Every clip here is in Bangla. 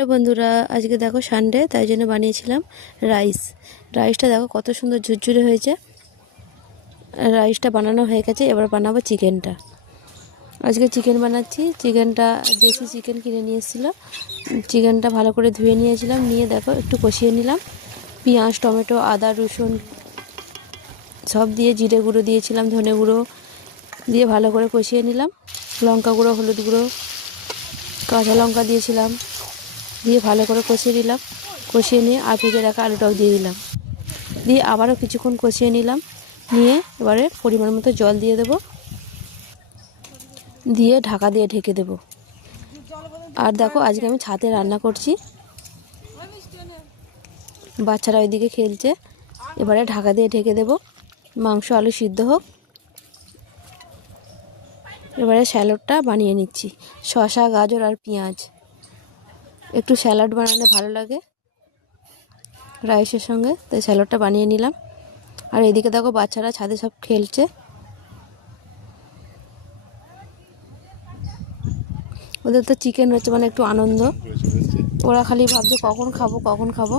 হ্যালো বন্ধুরা, আজকে দেখো সানডে, তাই জন্য বানিয়েছিলাম রাইসটা দেখো কত সুন্দর ঝুরঝুরে হয়েছে। রাইসটা বানানো হয়ে গেছে, এবার বানাবো চিকেনটা। আজকে চিকেন বানাচ্ছি। চিকেনটা দেশি চিকেন কিনে নিয়ে এসেছিলো। চিকেনটা ভালো করে ধুয়ে নিয়েছিলাম, নিয়ে দেখো একটু কষিয়ে নিলাম। পেঁয়াজ, টমেটো, আদা, রসুন সব দিয়ে, জিরে গুঁড়ো দিয়েছিলাম, ধনে গুঁড়ো দিয়ে ভালো করে কষিয়ে নিলাম। লঙ্কা গুঁড়ো, হলুদ গুঁড়ো, কাঁচা লঙ্কা দিয়েছিলাম, দিয়ে ভালো করে কষিয়ে নিলাম। কষিয়ে নিয়ে ভেজে রাখা আলুটাও দিয়ে দিলাম, দিয়ে আবারও কিছুক্ষণ কষিয়ে নিলাম। নিয়ে এবারে পরিমাণ মতো জল দিয়ে দেব, দিয়ে ঢাকা দিয়ে ঢেকে দেব। আর দেখো আজকে আমি ছাদে রান্না করছি, বাচ্চারা ওইদিকে খেলছে। এবারে ঢাকা দিয়ে ঢেকে দেব, মাংস আলু সিদ্ধ হোক। এবারে স্যালাডটা বানিয়ে নিচ্ছি, শসা, গাজর আর পেঁয়াজ। একটু স্যালাড বানালে ভালো লাগে রাইসের সঙ্গে, তাই স্যালাডটা বানিয়ে নিলাম। আর এদিকে দেখো বাচ্চারা ছাদে সব খেলছে। ওদের তো চিকেন হচ্ছে মানে একটু আনন্দ, ওরা খালি ভাবছে কখন খাবো।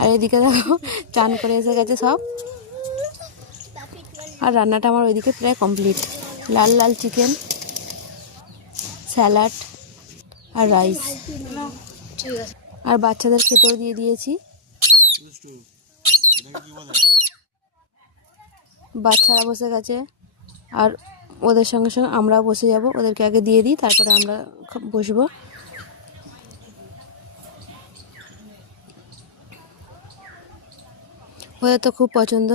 আর এদিকে দেখো চান করে এসে গেছে সব। আর রান্নাটা আমার ওইদিকে প্রায় কমপ্লিট। লাল লাল চিকেন, স্যালাড আর রাইস। আর বাচ্চাদের খেতেও দিয়ে দিয়েছি। বাচ্চারা বসে গেছে, আর ওদের সঙ্গে সঙ্গে আমরাও বসে যাব। ওদেরকে আগে দিয়ে দিই, তারপরে আমরা বসবো। ওদের তো খুব পছন্দ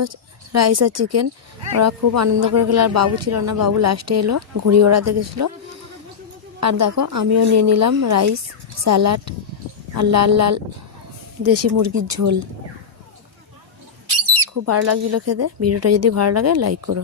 রাইস আর চিকেন, ওরা খুব আনন্দ করে খেলো। আর বাবু ছিল না, বাবু লাস্টে এলো, ঘুড়ি ওড়াতে গেছিলো। আর দেখো আমিও নিয়ে নিলাম রাইস, স্যালাড আর লাল লাল দেশি মুরগির ঝোল। খুব ভালো লাগছিলো খেতে। ভিডিওটা যদি ভালো লাগে লাইক করো।